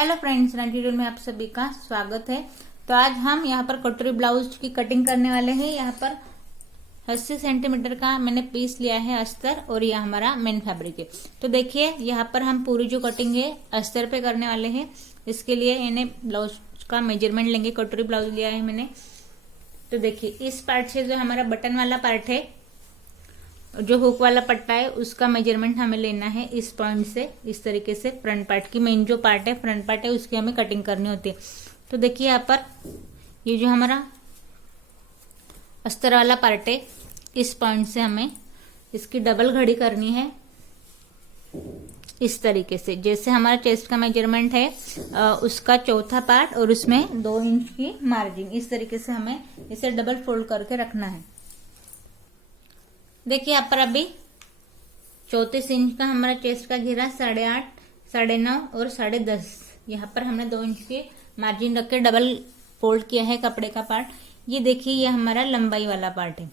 Hello friends, रंटीडोल में आप सभी का स्वागत है। तो आज हम यहाँ पर कटोरी ब्लाउज की कटिंग करने वाले हैं। यहाँ पर 80 सेंटीमीटर का मैंने पीस लिया है अस्तर, और यह हमारा मेन फैब्रिक है। तो देखिए यहाँ पर हम पूरी जो कटिंग है अस्तर पे करने वाले हैं। इसके लिए इन्हें ब्लाउज का मेजरमेंट लेंगे। कटोरी ब्लाउज लिया है मैंने। तो देखिए इस पार्ट से जो हमारा बटन वाला पार्ट है, जो हुक वाला पट्टा है, उसका मेजरमेंट हमें लेना है इस पॉइंट से। इस तरीके से फ्रंट पार्ट की मेन जो पार्ट है, फ्रंट पार्ट है, उसकी हमें कटिंग करनी होती है। तो देखिए यहाँ पर ये जो हमारा अस्तर वाला पार्ट है, इस पॉइंट से हमें इसकी डबल घड़ी करनी है। इस तरीके से जैसे हमारा चेस्ट का मेजरमेंट है उसका चौथा पार्ट, और उसमें 2 इंच की मार्जिन, इस तरीके से हमें इसे डबल फोल्ड करके रखना है। देखिए यहाँ पर अभी 34 इंच का हमारा चेस्ट का घेरा 8.5, 9.5 और 10.5, यहाँ पर हमने 2 इंच की मार्जिन रख के डबल फोल्ड किया है कपड़े का पार्ट। ये देखिए ये हमारा लंबाई वाला पार्ट है।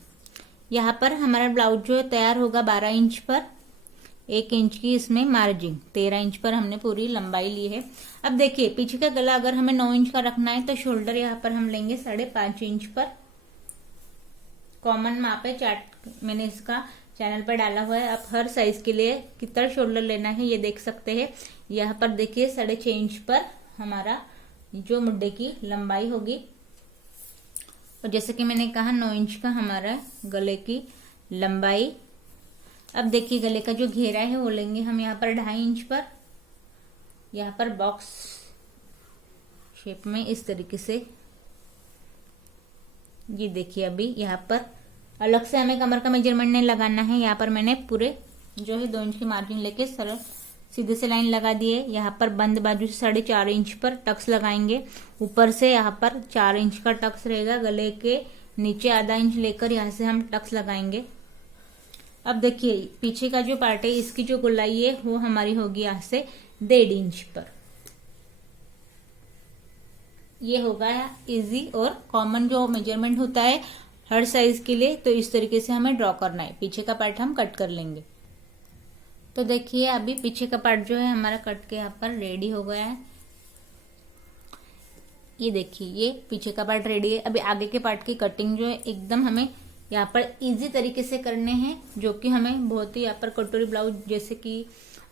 यहाँ पर हमारा ब्लाउज जो तैयार होगा 12 इंच पर, 1 इंच की इसमें मार्जिन, 13 इंच पर हमने पूरी लंबाई ली है। अब देखिए पीछे का गला अगर हमें 9 इंच का रखना है तो शोल्डर यहाँ पर हम लेंगे 5.5 इंच पर। कॉमन माप है, चार्ट मैंने इसका चैनल पर डाला हुआ है। आप हर साइज के लिए कितना शोल्डर लेना है ये देख सकते हैं। यहाँ पर देखिए 6.5 इंच पर हमारा जो मुड्ढे की लंबाई होगी, और जैसे कि मैंने कहा 9 इंच का हमारा गले की लंबाई। अब देखिए गले का जो घेरा है वो लेंगे हम यहाँ पर 2.5 इंच पर, यहाँ पर बॉक्स शेप में इस तरीके से। ये देखिए अभी यहाँ पर अलग से हमें कमर का मेजरमेंट नहीं लगाना है। यहाँ पर मैंने पूरे जो है 2 इंच की मार्जिन लेके सरल सीधे से लाइन लगा दी है। यहाँ पर बंद बाजू से 4.5 इंच पर टक्स लगाएंगे। ऊपर से यहाँ पर 4 इंच का टक्स रहेगा। गले के नीचे आधा इंच लेकर यहाँ से हम टक्स लगाएंगे। अब देखिए पीछे का जो पार्ट है, इसकी जो गोलाई है वो हमारी होगी यहाँ से 1.5 इंच पर। ये होगा इजी और कॉमन जो मेजरमेंट होता है हर साइज के लिए। तो इस तरीके से हमें ड्रॉ करना है। पीछे का पार्ट हम कट कर लेंगे। तो देखिए अभी पीछे का पार्ट जो है हमारा कट के यहाँ पर रेडी हो गया है। ये देखिए ये पीछे का पार्ट रेडी है। अभी आगे के पार्ट की कटिंग जो है एकदम हमें यहाँ पर इजी तरीके से करने हैं, जो कि हमें बहुत ही यहाँ पर कटोरी ब्लाउज, जैसे कि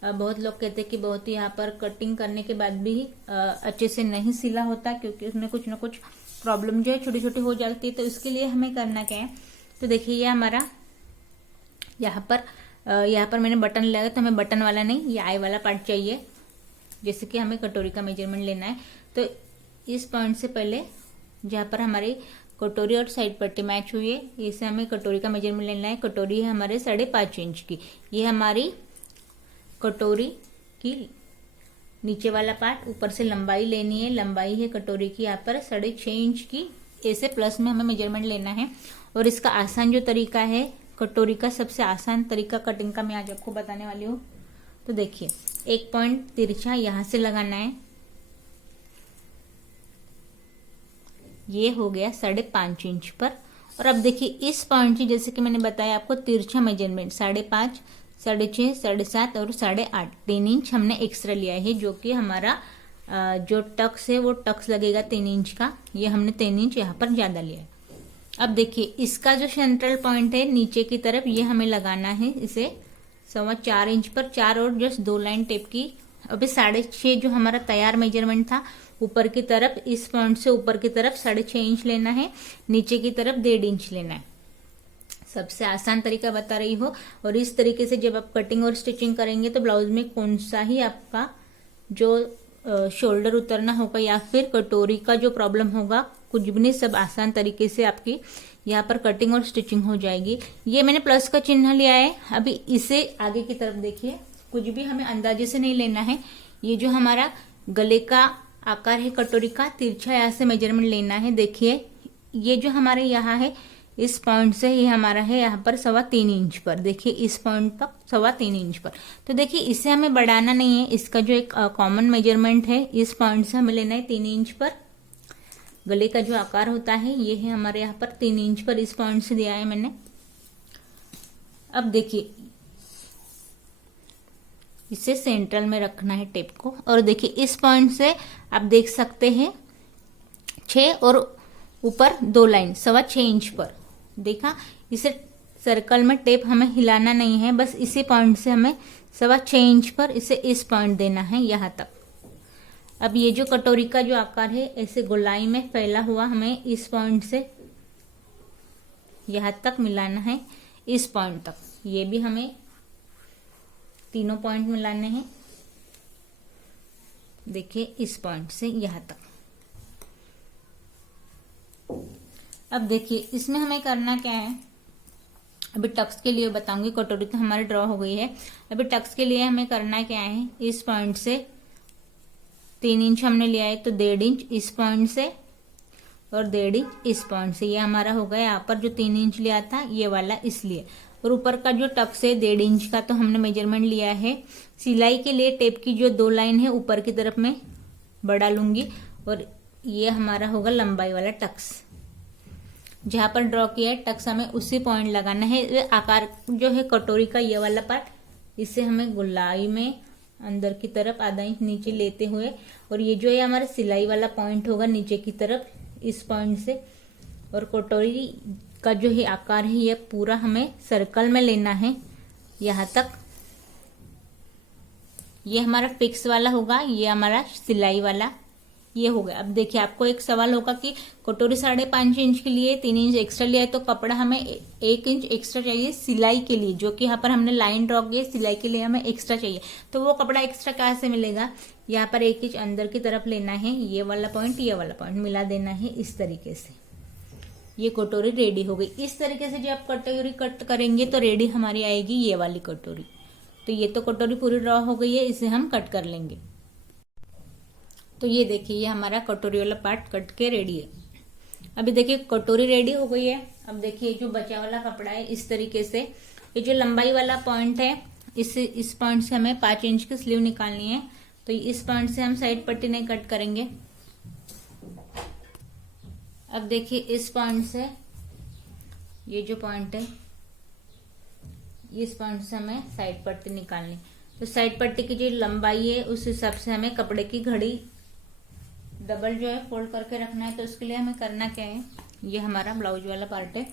बहुत लोग कहते हैं कि बहुत ही यहाँ पर कटिंग करने के बाद भी अच्छे से नहीं सिला होता, क्योंकि उसमें कुछ ना कुछ प्रॉब्लम जो है छोटी छोटी हो जाती है। तो इसके लिए हमें करना क्या है, तो देखिए ये हमारा यहाँ पर मैंने बटन लगाया, तो हमें बटन वाला नहीं, ये आई वाला पार्ट चाहिए। जैसे कि हमें कटोरी का मेजरमेंट लेना है, तो इस पॉइंट से पहले जहाँ पर हमारी कटोरी और साइड पट्टी मैच हुई है, इसे हमें कटोरी का मेजरमेंट लेना है। कटोरी है हमारे 5.5 इंच की। ये हमारी कटोरी की नीचे वाला पार्ट, ऊपर से लंबाई लेनी है। लंबाई है कटोरी की यहाँ पर 6.5 इंच की। ऐसे प्लस में हमें मेजरमेंट लेना है। और इसका आसान जो तरीका है, कटोरी का सबसे आसान तरीका कटिंग का, मैं आज आपको बताने वाली हूँ। तो देखिए एक पॉइंट तिरछा यहाँ से लगाना है। ये हो गया 5.5 इंच पर। और अब देखिए इस पॉइंट से, जैसे कि मैंने बताया आपको, तिरछा मेजरमेंट 5.5, 6.5, 7.5 और 8.5, 3 इंच हमने एक्स्ट्रा लिया है, जो कि हमारा जो टक्स है वो टक्स लगेगा 3 इंच का। ये हमने 3 इंच यहाँ पर ज्यादा लिया है। अब देखिए इसका जो सेंट्रल पॉइंट है नीचे की तरफ, ये हमें लगाना है इसे 4.25 इंच पर। 4 और जस्ट 2 लाइन टेप की। अभी 6.5 जो हमारा तैयार मेजरमेंट था, ऊपर की तरफ इस पॉइंट से ऊपर की तरफ 6.5 इंच लेना है, नीचे की तरफ 1.5 इंच लेना है। सबसे आसान तरीका बता रही हो। और इस तरीके से जब आप कटिंग और स्टिचिंग करेंगे तो ब्लाउज में कौन सा ही आपका जो शोल्डर उतरना होगा या फिर कटोरी का जो प्रॉब्लम होगा, कुछ भी नहीं, सब आसान तरीके से आपकी यहाँ पर कटिंग और स्टिचिंग हो जाएगी। ये मैंने प्लस का चिन्ह लिया है। अभी इसे आगे की तरफ देखिए, कुछ भी हमें अंदाजे से नहीं लेना है। ये जो हमारा गले का आकार है कटोरी का, तिरछा यहाँ से मेजरमेंट लेना है। देखिए ये जो हमारे यहाँ है, इस पॉइंट से ये हमारा है यहाँ पर 3.25 इंच पर। देखिए इस पॉइंट तक 3.25 इंच पर। तो देखिए इसे हमें बढ़ाना नहीं है। इसका जो एक कॉमन मेजरमेंट है, इस पॉइंट से हमें लेना है 3 इंच पर। गले का जो आकार होता है ये है हमारे यहाँ पर 3 इंच पर, इस पॉइंट से दिया है मैंने। अब देखिए इसे सेंट्रल में रखना है टेप को। और देखिए इस पॉइंट से आप देख सकते हैं 6 और ऊपर 2 लाइन 6.25 इंच पर देखा। इसे सर्कल में टेप हमें हिलाना नहीं है, बस इसी पॉइंट से हमें 6.25 इंच पर इसे इस पॉइंट देना है यहाँ तक। अब ये जो कटोरी का जो आकार है ऐसे गोलाई में फैला हुआ हमें इस पॉइंट से यहाँ तक मिलाना है, इस पॉइंट तक। ये भी हमें तीनों पॉइंट मिलाने हैं। देखिए इस पॉइंट से यहाँ तक। अब देखिए इसमें हमें करना क्या है, अभी टक्स के लिए बताऊंगी। कटोरी तो हमारी ड्रॉ हो गई है। अभी टक्स के लिए हमें करना क्या है, इस पॉइंट से 3 इंच हमने लिया है तो 1.5 इंच इस पॉइंट से और 1.5 इंच इस पॉइंट से। ये हमारा हो गया। यहाँ पर जो 3 इंच लिया था ये वाला इसलिए। और ऊपर का जो टक्स है 1.5 इंच का तो हमने मेजरमेंट लिया है। सिलाई के लिए टेप की जो 2 लाइन है ऊपर की तरफ में बढ़ा लूंगी और ये हमारा होगा लंबाई वाला टक्स। जहां पर ड्रॉ किया है टक्स हमें उसी पॉइंट लगाना है। आकार जो है कटोरी का ये वाला पार्ट, इसे हमें गोलाई में अंदर की तरफ आधा इंच नीचे लेते हुए, और ये जो है हमारा सिलाई वाला पॉइंट होगा नीचे की तरफ इस पॉइंट से। और कटोरी का जो है आकार है ये पूरा हमें सर्कल में लेना है यहाँ तक। ये हमारा फिक्स वाला होगा, ये हमारा सिलाई वाला ये हो गया। अब देखिए आपको एक सवाल होगा कि कटोरी 5.5 इंच के लिए 3 इंच एक्स्ट्रा लिया है तो कपड़ा हमें 1 इंच एक्स्ट्रा चाहिए सिलाई के लिए, जो कि यहाँ पर हमने लाइन ड्रॉ की है सिलाई के लिए हमें एक्स्ट्रा चाहिए। तो वो कपड़ा एक्स्ट्रा कहाँ से मिलेगा, यहाँ पर 1 इंच अंदर की तरफ लेना है, ये वाला पॉइंट मिला देना है इस तरीके से। ये कटोरी रेडी हो गई। इस तरीके से जब आप कटोरी कट करेंगे तो रेडी हमारी आएगी ये वाली कटोरी। तो ये तो कटोरी पूरी ड्रॉ हो गई है, इसे हम कट कर लेंगे। तो ये देखिए ये हमारा कटोरी वाला पार्ट कट के रेडी है। अभी देखिए कटोरी रेडी हो गई है। अब देखिए जो बचा वाला कपड़ा है इस तरीके से, ये जो लंबाई वाला पॉइंट है इस पॉइंट से हमें 5 इंच की स्लीव निकालनी है। तो इस पॉइंट से हम साइड पट्टी नहीं कट करेंगे। अब देखिए इस पॉइंट से ये जो पॉइंट है इस पॉइंट से हमें साइड पट्टी निकालनी। तो साइड पट्टी की जो लंबाई है उस हिसाब से हमें कपड़े की घड़ी डबल जो है फोल्ड करके रखना है। तो उसके लिए हमें करना क्या है, ये हमारा ब्लाउज वाला पार्ट है।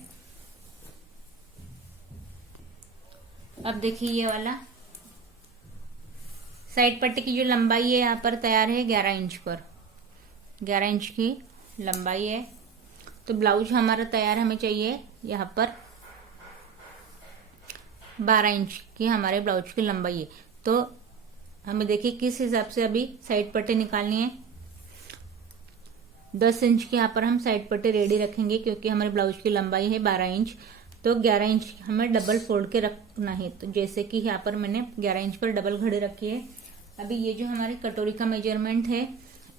अब देखिए ये वाला साइड पट्टी की जो लंबाई है यहाँ पर तैयार है 11 इंच पर, 11 इंच की लंबाई है। तो ब्लाउज हमारा तैयार हमें चाहिए यहाँ पर 12 इंच की हमारे ब्लाउज की लंबाई है। तो हमें देखिए किस हिसाब से अभी साइड पट्टी निकालनी है। 10 इंच के यहाँ पर हम साइड पट्टी रेडी रखेंगे क्योंकि हमारे ब्लाउज की लंबाई है 12 इंच। तो 11 इंच हमें डबल फोल्ड के रखना है। तो जैसे कि यहाँ पर मैंने 11 इंच पर डबल घड़ी रखी है। अभी ये जो हमारी कटोरी का मेजरमेंट है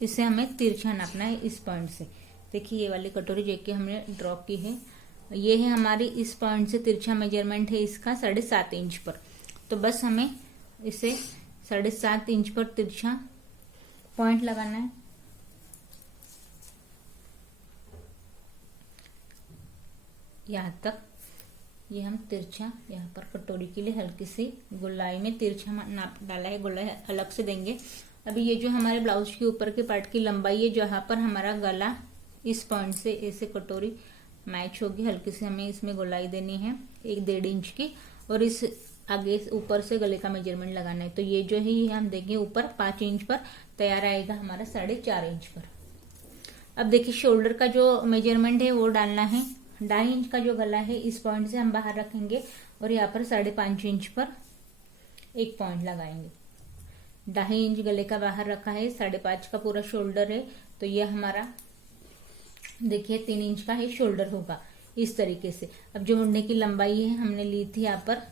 इसे हमें तिरछा नापना है इस पॉइंट से। देखिए ये वाली कटोरी जो कि हमने ड्रॉ की है ये है हमारी इस पॉइंट से तिरछा मेजरमेंट है इसका 7.5 इंच पर। तो बस हमें इसे 7.5 इंच पर तिरछा पॉइंट लगाना है। यहाँ तक ये हम तिरछा यहाँ पर कटोरी के लिए हल्की सी गोलाई में तिरछा नाप डाला है, गोलाई अलग से देंगे। अभी ये जो हमारे ब्लाउज के ऊपर के पार्ट की लंबाई है जहाँ पर हमारा गला इस पॉइंट से ऐसे कटोरी मैच होगी, हल्की से हमें इसमें गोलाई देनी है 1-1.5 इंच की। और इस आगे ऊपर से गले का मेजरमेंट लगाना है। तो ये जो है ये हम देंगे ऊपर 5 इंच पर तैयार आएगा हमारा 4.5 इंच पर। अब देखिए शोल्डर का जो मेजरमेंट है वो डालना है। 2.5 इंच का जो गला है इस पॉइंट से हम बाहर रखेंगे और यहाँ पर 5.5 इंच पर एक पॉइंट लगाएंगे। 2.5 इंच गले का बाहर रखा है, 5.5 का पूरा शोल्डर है। तो ये हमारा देखिए 3 इंच का ही शोल्डर होगा इस तरीके से। अब जो मुंडे की लंबाई है हमने ली थी यहाँ पर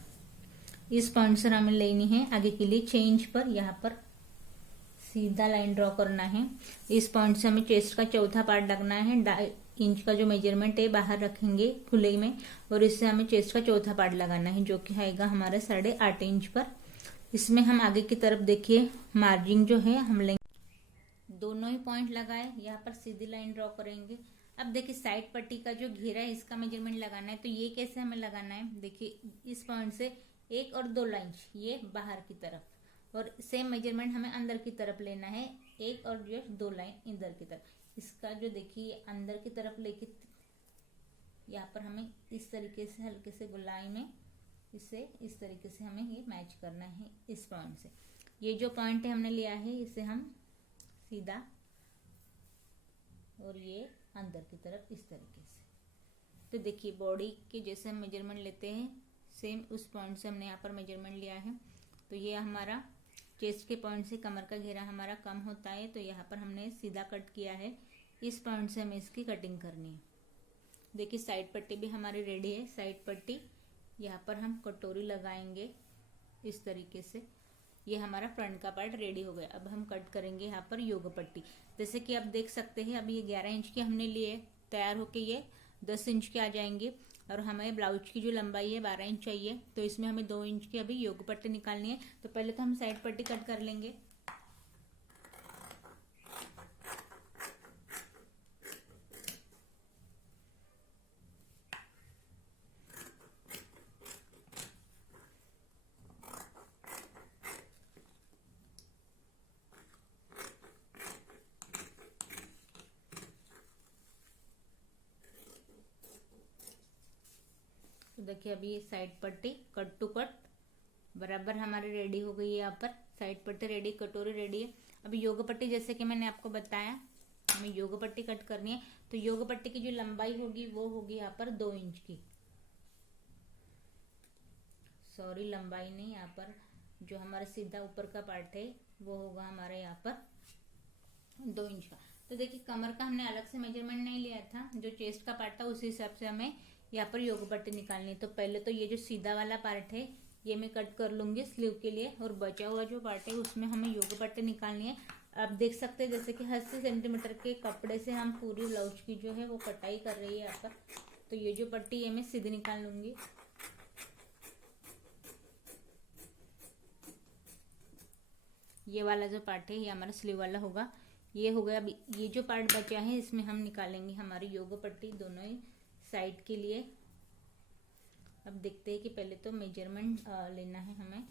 इस पॉइंट से हमें लेनी है आगे के लिए 6 इंच पर। यहाँ पर सीधा लाइन ड्रॉ करना है। इस पॉइंट से हमें चेस्ट का चौथा पार्ट लगना है। 2.5 इंच का जो मेजरमेंट है बाहर रखेंगे खुले में और इससे हमें चेस्ट का चौथा पार्ट लगाना है जो कि आएगा हमारे 8.5 इंच पर। इसमें हम आगे की तरफ देखिए मार्जिन जो है हम लेंगे, दोनों ही पॉइंट लगाए, यहाँ पर सीधी लाइन ड्रॉ करेंगे। अब देखिए साइड पट्टी का जो घेरा है इसका मेजरमेंट लगाना है। तो ये कैसे हमें लगाना है, देखिए इस पॉइंट से 1 और 2 लाइन ये बाहर की तरफ और सेम मेजरमेंट हमें अंदर की तरफ लेना है, एक और जो 2 लाइन इधर की तरफ। इसका जो देखिए अंदर की तरफ लेके यहाँ पर हमें इस तरीके से हल्के से गोलाई में इसे इस तरीके से हमें ये मैच करना है इस पॉइंट से। ये जो पॉइंट हमने लिया है इसे हम सीधा और ये अंदर की तरफ इस तरीके से। तो देखिए बॉडी के जैसे हम मेजरमेंट लेते हैं सेम उस पॉइंट से हमने यहाँ पर मेजरमेंट लिया है। तो ये हमारा चेस्ट के पॉइंट से कमर का घेरा हमारा कम होता है, तो यहाँ पर हमने सीधा कट किया है। इस पॉइंट से हमें इसकी कटिंग करनी है। देखिए साइड पट्टी भी हमारी रेडी है। साइड पट्टी यहाँ पर हम कटोरी लगाएंगे इस तरीके से। ये हमारा फ्रंट का पार्ट रेडी हो गया। अब हम कट करेंगे यहाँ पर योग पट्टी। जैसे कि आप देख सकते हैं अभी ये 11 इंच के हमने लिए, तैयार होके ये 10 इंच के आ जाएंगे। और हमें ब्लाउज की जो लंबाई है 12 इंच चाहिए, तो इसमें हमें 2 इंच की अभी योग पट्टी निकालनी है। तो पहले तो हम साइड पट्टी कट कर लेंगे। तो देखिए अभी ये साइड पट्टी कट टू कट बराबर हमारी रेडी हो गई है। यहाँ पर साइड पट्टी रेडी, कटोरी रेडी है। अभी योग पट्टी जैसे कि मैंने आपको बताया हमें योग पट्टी कट करनी है। तो योग पट्टी की जो लंबाई होगी वो होगी यहाँ पर 2 इंच की। सॉरी लंबाई नहीं, यहाँ पर जो हमारा सीधा ऊपर का पार्ट है वो होगा हमारा यहाँ पर 2 इंच का। तो देखिए कमर का हमने अलग से मेजरमेंट नहीं लिया था, जो चेस्ट का पार्ट था उसी हिसाब से हमें यहाँ पर योग पट्टी निकालनी है। तो पहले तो ये जो सीधा वाला पार्ट है ये मैं कट कर लूंगी स्लीव के लिए, और बचा हुआ जो पार्ट है उसमें हमें योग पट्टी निकालनी है। आप देख सकते हैं जैसे कि 80 सेंटीमीटर के कपड़े से हम पूरी ब्लाउज की जो है वो कटाई कर रही है यहाँ पर। तो ये जो पट्टी है मैं सीधी निकाल लूंगी। ये वाला जो पार्ट है ये हमारा स्लीव वाला होगा। ये हो गया। अभी ये जो पार्ट बचा है इसमें हम निकालेंगे हमारी योग पट्टी दोनों ही साइड के लिए। अब देखते हैं कि पहले तो मेजरमेंट लेना है हमें।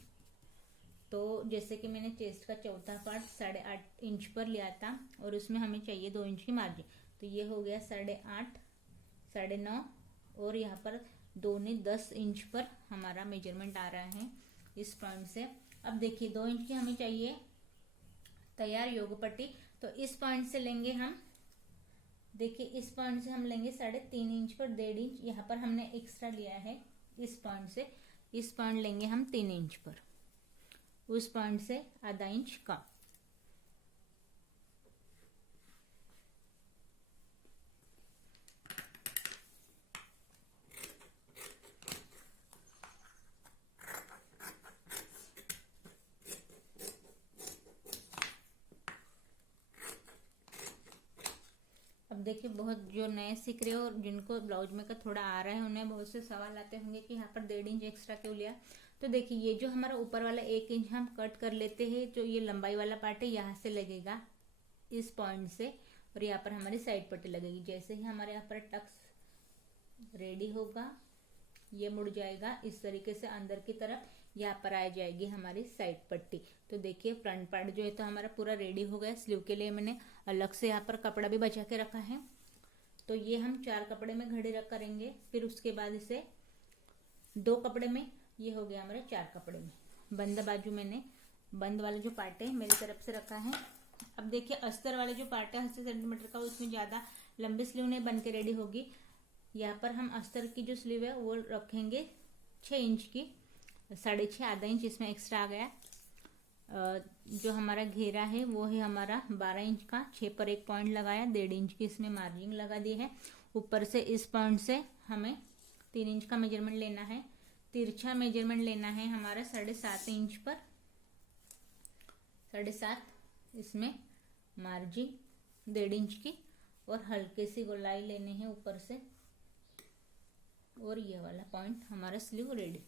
तो जैसे कि मैंने चेस्ट का चौथा पार्ट 8.5 इंच पर लिया था और उसमें हमें चाहिए 2 इंच की मार्जिन। तो ये हो गया 8.5, 9.5 और यहाँ पर 2 ने 10 इंच पर हमारा मेजरमेंट आ रहा है इस पॉइंट से। अब देखिए 2 इंच की हमें चाहिए तैयार योग पट्टी। तो इस पॉइंट से लेंगे हम, देखिए इस पॉइंट से हम लेंगे 3.5 इंच पर 1.5 इंच यहाँ पर हमने एक्स्ट्रा लिया है। इस पॉइंट से इस पॉइंट लेंगे हम 3 इंच पर, उस पॉइंट से आधा इंच कम। अब देखिए बहुत जो नए सीख रहे हो और जिनको ब्लाउज में का थोड़ा आ रहा है उन्हें बहुत से सवाल आते होंगे कि यहाँ पर 1.5 इंच एक्स्ट्रा क्यों लिया। तो देखिए ये जो हमारा ऊपर वाला 1 इंच हम कट कर लेते हैं, जो ये लंबाई वाला पार्ट है यहाँ से लगेगा इस पॉइंट से, और यहाँ पर हमारी साइड पट्टी लगेगी। जैसे ही हमारे यहाँ पर टक्स रेडी होगा ये मुड़ जाएगा इस तरीके से अंदर की तरफ, यहाँ पर आ जाएगी हमारी साइड पट्टी। तो देखिए फ्रंट पार्ट जो है तो हमारा पूरा रेडी हो गया। स्लीव के लिए मैंने अलग से यहाँ पर कपड़ा भी बचा के रखा है। तो ये हम 4 कपड़े में घड़ी रख करेंगे, फिर उसके बाद इसे 2 कपड़े में, ये हो गया हमारे 4 कपड़े में। बंद बाजू मैंने बंद वाला जो पार्ट है मेरी तरफ से रखा है। अब देखिए अस्तर वाले जो पार्ट है 80 सेंटीमीटर का, उसमें ज्यादा लंबी स्लीव नहीं बन के रेडी होगी। यहाँ पर हम अस्तर की जो स्लीव है वो रखेंगे 6 इंच की, 6.5 आधा इंच इसमें एक्स्ट्रा आ गया। जो हमारा घेरा है वो है हमारा 12 इंच का, 6 पर 1 पॉइंट लगाया, 1.5 इंच की इसमें मार्जिन लगा दी है। ऊपर से इस पॉइंट से हमें 3 इंच का मेजरमेंट लेना है। तिरछा मेजरमेंट लेना है हमारा 7.5 इंच पर, 7.5 इसमें मार्जिन 1.5 इंच की, और हल्के सी गोलाई लेनी है ऊपर से, और ये वाला पॉइंट हमारा स्लीव रेडी।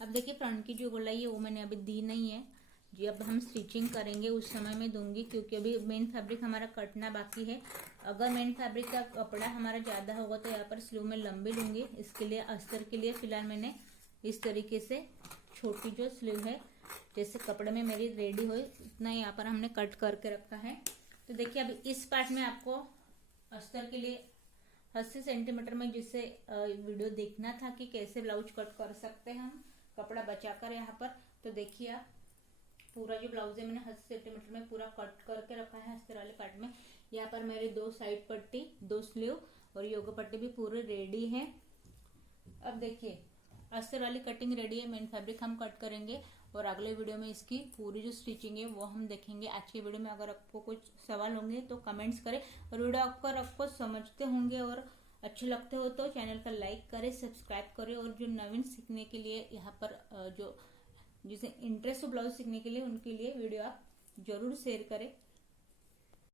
अब देखिए फ्रंट की जो गोलाई है वो मैंने अभी दी नहीं है, जी अब हम स्टिचिंग करेंगे उस समय में दूंगी, क्योंकि अभी मेन फैब्रिक हमारा कटना बाकी है। अगर मेन फैब्रिक का कपड़ा हमारा ज्यादा होगा तो यहाँ पर स्लीव में लंबी लूंगी। इसके लिए अस्तर के लिए फिलहाल मैंने इस तरीके से छोटी जो स्लीव है जैसे कपड़े में मेरी रेडी हो उतना यहाँ पर हमने कट करके रखा है। तो देखिए अभी इस पार्ट में आपको अस्तर के लिए 80 सेंटीमीटर में जिससे वीडियो देखना था कि कैसे ब्लाउज कट कर सकते हैं हम कपड़ा बचाकर यहाँ पर। तो देखिए आप पूरा जो ब्लाउज है मैंने 80 सेंटीमीटर में पूरा कट करके रखा है अस्तर वाले पार्ट में। यहाँ पर मेरी 2 साइड पट्टी, 2 स्लीव और योगा पट्टी भी पूरे रेडी है। अब देखिए अस्तर वाली कटिंग रेडी है, मेन फैब्रिक हम कट करेंगे और अगले वीडियो में इसकी पूरी जो स्टिचिंग है वो हम देखेंगे। आज के वीडियो में अगर आपको कुछ सवाल होंगे तो कमेंट्स करें और वीडियो अगर आपको समझते होंगे और अच्छे लगते हो तो चैनल का लाइक करें, सब्सक्राइब करें और जो नवीन सीखने के लिए यहाँ पर जो जिसे इंटरेस्ट हो ब्लाउज सीखने के लिए उनके लिए वीडियो आप जरूर शेयर करें।